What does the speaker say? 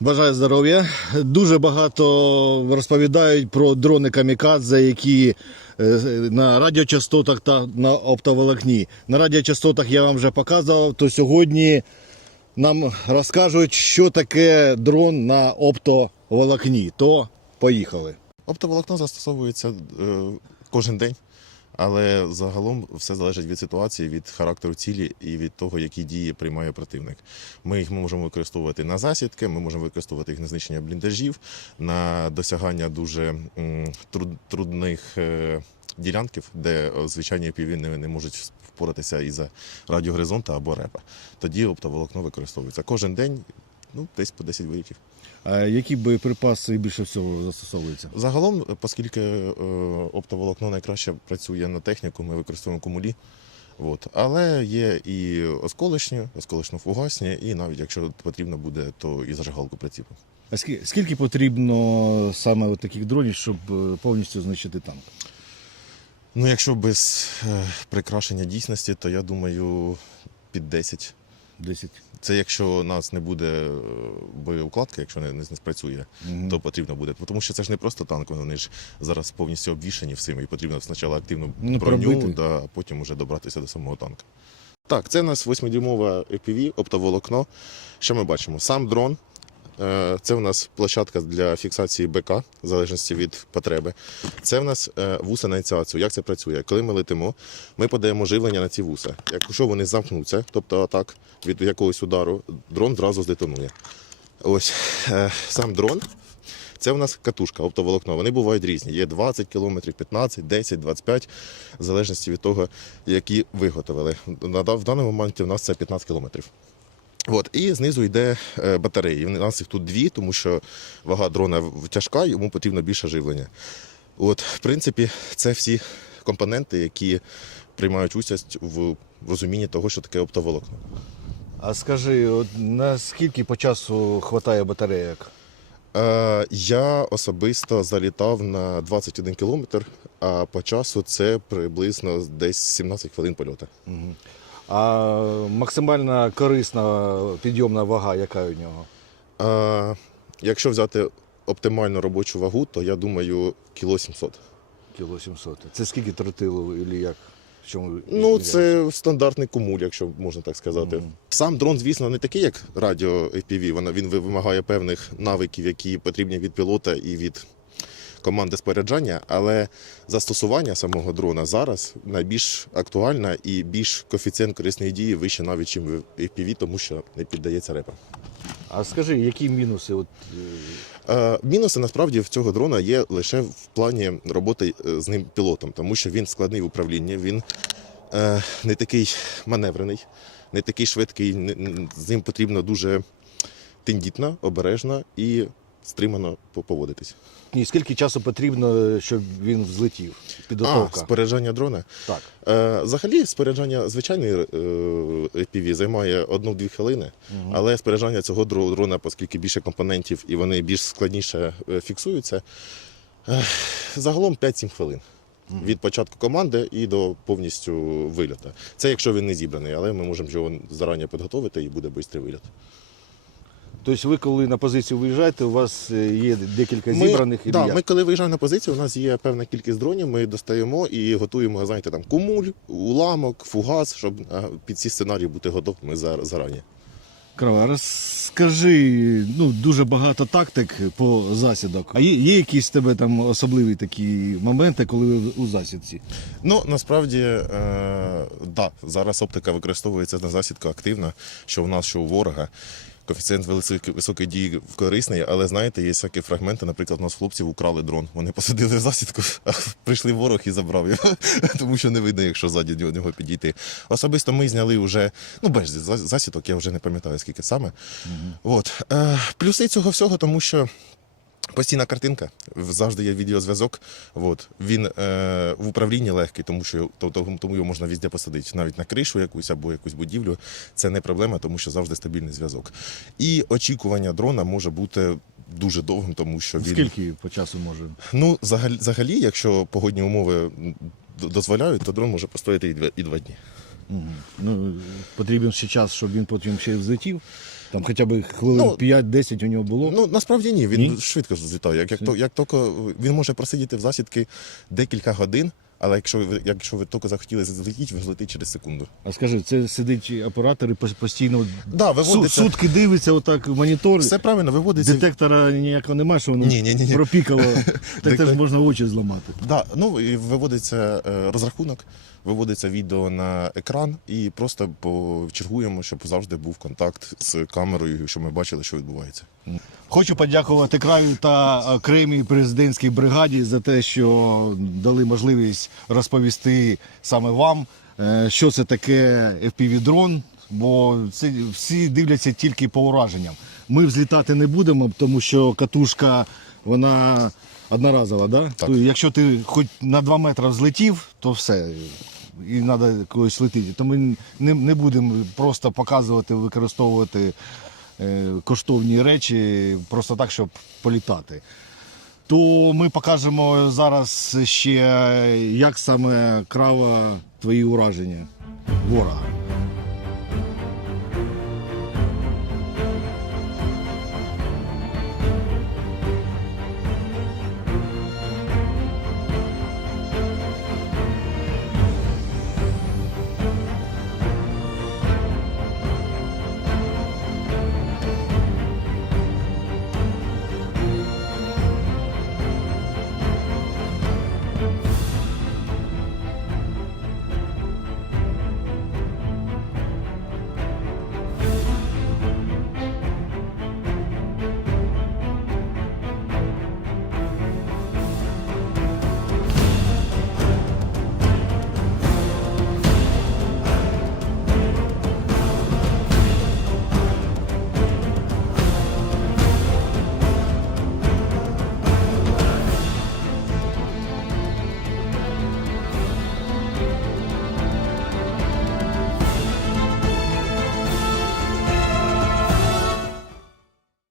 Бажаю здоров'я. Дуже багато розповідають про дрони камікадзе, які на радіочастотах та на оптоволокні. На радіочастотах я вам вже показував, то сьогодні нам розкажуть, що таке дрон на оптоволокні. То поїхали. Оптоволокно застосовується кожен день, але загалом все залежить від ситуації, від характеру цілі і від того, які дії приймає противник. Ми їх можемо використовувати на засідки, ми можемо використовувати їх на знищення бліндажів, на досягання дуже трудних ділянків, де звичайні FPV не можуть впоратися із-за радіогоризонта або репа. Тоді оптоволокно використовується кожен день, десь по 10 вилітів. А які боєприпаси більше всього застосовуються? Загалом, оскільки оптоволокно найкраще працює на техніку, ми використовуємо кумулі. Але є і осколочно-фугасні, і навіть якщо потрібно буде, то і зажигалку приціпимо. А скільки потрібно саме таких дронів, щоб повністю знищити танк? Якщо без прикрашення дійсності, то я думаю під 10. 10. Це якщо у нас не буде боєукладки, якщо не спрацює, то потрібно буде. Тому що це ж не просто танк, вони ж зараз повністю обвішані всім, і потрібно спочатку активну броню, а потім вже добратися до самого танка. Так, це у нас 8-дюймова FPV, оптоволокно. Що ми бачимо? Сам дрон. Це в нас площадка для фіксації БК, в залежності від потреби. Це в нас вуса на ініціацію. Як це працює? Коли ми летимо, ми подаємо живлення на ці вуса. Якщо вони замкнуться, тобто так, від якогось удару, дрон зразу здетонує. Ось сам дрон. Це у нас катушка, оптоволокно. Вони бувають різні. Є 20 км, 15, 10, 25, в залежності від того, які виготовили. В даному моменті у нас це 15 км. І знизу йде батареї. У нас їх тут дві, тому що вага дрона тяжка, йому потрібно більше живлення. В принципі, це всі компоненти, які приймають участь в розумінні того, що таке оптоволокно. А скажи, наскільки по часу вистачає батарейок? Я особисто залітав на 21 кілометр, а по часу це приблизно десь 17 хвилин польоту. А максимальна корисна підйомна вага, яка у нього? Якщо взяти оптимальну робочу вагу, то я думаю, кіло 700. Кіло 700. Це скільки тротилу, або як? В чому це стандартний кумуль, якщо можна так сказати. Сам дрон, звісно, не такий, як радіо FPV. Він вимагає певних навиків, які потрібні від пілота і від команди споряджання, але застосування самого дрона зараз найбільш актуальне і більш коефіцієнт корисної дії вище навіть, ніж в FPV, тому що не піддається репам. А скажи, які мінуси? Мінуси, насправді, в цього дрона є лише в плані роботи з ним пілотом, тому що він складний в управлінні, він не такий маневрений, не такий швидкий, з ним потрібно дуже тендітно, обережно і стримано поводитись. І скільки часу потрібно, щоб він взлетів? Підготовка? Споряджання дрона? Так. Взагалі, споряджання звичайної FPV займає 1-2 хвилини, але споряджання цього дрона, оскільки більше компонентів і вони більш складніше фіксуються, загалом 5-7 хвилин. Від початку команди і до повністю вильоту. Це якщо він не зібраний, але ми можемо його зарані підготовити і буде швидкий вильот. Тобто ви, коли на позицію виїжджаєте, у вас є декілька зібраних? Так, ми коли виїжджаємо на позицію, у нас є певна кількість дронів, ми достаємо і готуємо, кумуль, уламок, фугас, щоб під ці сценарії бути готовими зарані. Крава, розкажи, дуже багато тактик по засідок. А є якісь в тебе там особливі такі моменти, коли ви у засідці? Насправді, зараз оптика використовується на засідку активно, що у нас, що у ворога. Коефіцієнт високої дії корисний, але знаєте, є всякі фрагменти, наприклад, у нас хлопців украли дрон. Вони посадили в засідку, а прийшли ворог і забрав його, тому що не видно, якщо ззаді до нього підійти. Особисто ми зняли вже, без засідок, я вже не пам'ятаю, скільки саме. Плюси цього всього, тому що постійна картинка, завжди є відеозв'язок. Він в управлінні легкий, тому його можна везде посадити. Навіть на кришу якусь або якусь будівлю. Це не проблема, тому що завжди стабільний зв'язок. І очікування дрона може бути дуже довгим, тому що він... Скільки по часу може? Взагалі, якщо погодні умови дозволяють, то дрон може постояти і 2 дні. Потрібен ще час, щоб він потім ще взлетів? Там хоча б хвилин Ну, 5-10 у нього було? Ну, насправді ні, він Ні? швидко злітає. Як тільки він може просидіти в засідки декілька годин, але якщо ви тільки захотіли злетіти, він злетить через секунду. А скажи, це сидить оператор і постійно Да, виводиться. сутки дивиться отак в монітор, Все правильно, виводиться. детектора ніякого немає, що воно Ні. пропікало, так теж можна очі зламати. Да, ну і виводиться розрахунок, виводиться відео на екран і просто чергуємо, щоб завжди був контакт з камерою, щоб ми бачили, що відбувається. Хочу подякувати краю та окремій президентській бригаді за те, що дали можливість розповісти саме вам, що це таке FPV-дрон, бо це всі дивляться тільки по ураженням. Ми взлітати не будемо, тому що катушка, вона одноразова, да? Так. Тобто, якщо ти хоч на 2 метри взлетів, то все, і треба когось летіти. То ми не будемо просто показувати, використовувати коштовні речі просто так, щоб політати. То ми покажемо зараз ще, як саме крала твої ураження ворога.